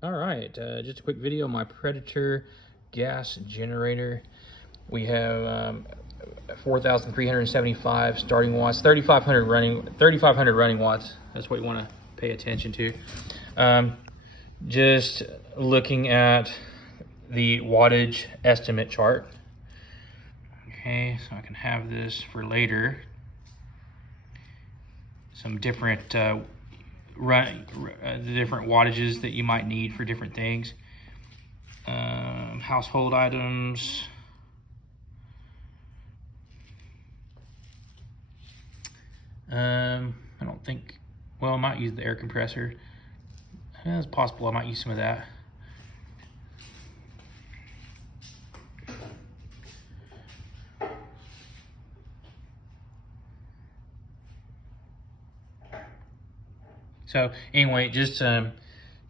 All right, just a quick video on my Predator gas generator. We have 4,375 starting watts, 3,500 running watts. That's what you want to pay attention to. Just looking at the wattage estimate chart. Okay, so I can have this for later. Some different the different wattages that you might need for different things. Household items. I don't think, well, I might use the air compressor. It's possible I might use some of that. So anyway, just a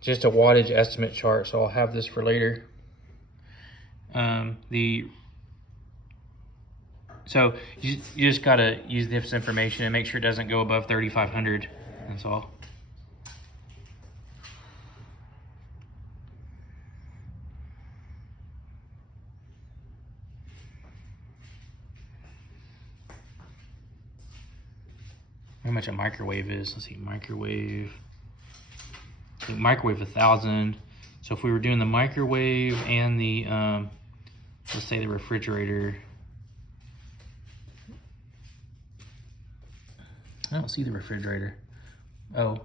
wattage estimate chart. So I'll have this for later. So you just gotta use this information and make sure it doesn't go above 3,500. That's all. How much a microwave is? Let's see, microwave. I think microwave 1,000. So if we were doing the microwave and the let's say the refrigerator. I don't see the refrigerator. Oh,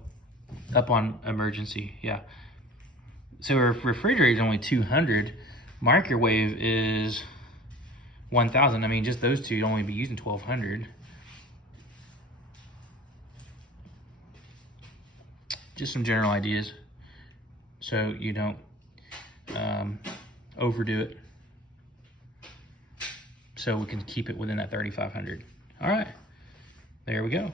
up on emergency, yeah. So our refrigerator is only 200. Microwave is 1,000. I mean, just those two, you'd only be using 1,200. Just some general ideas so you don't overdo it, so we can keep it within that 3,500. All right, there we go.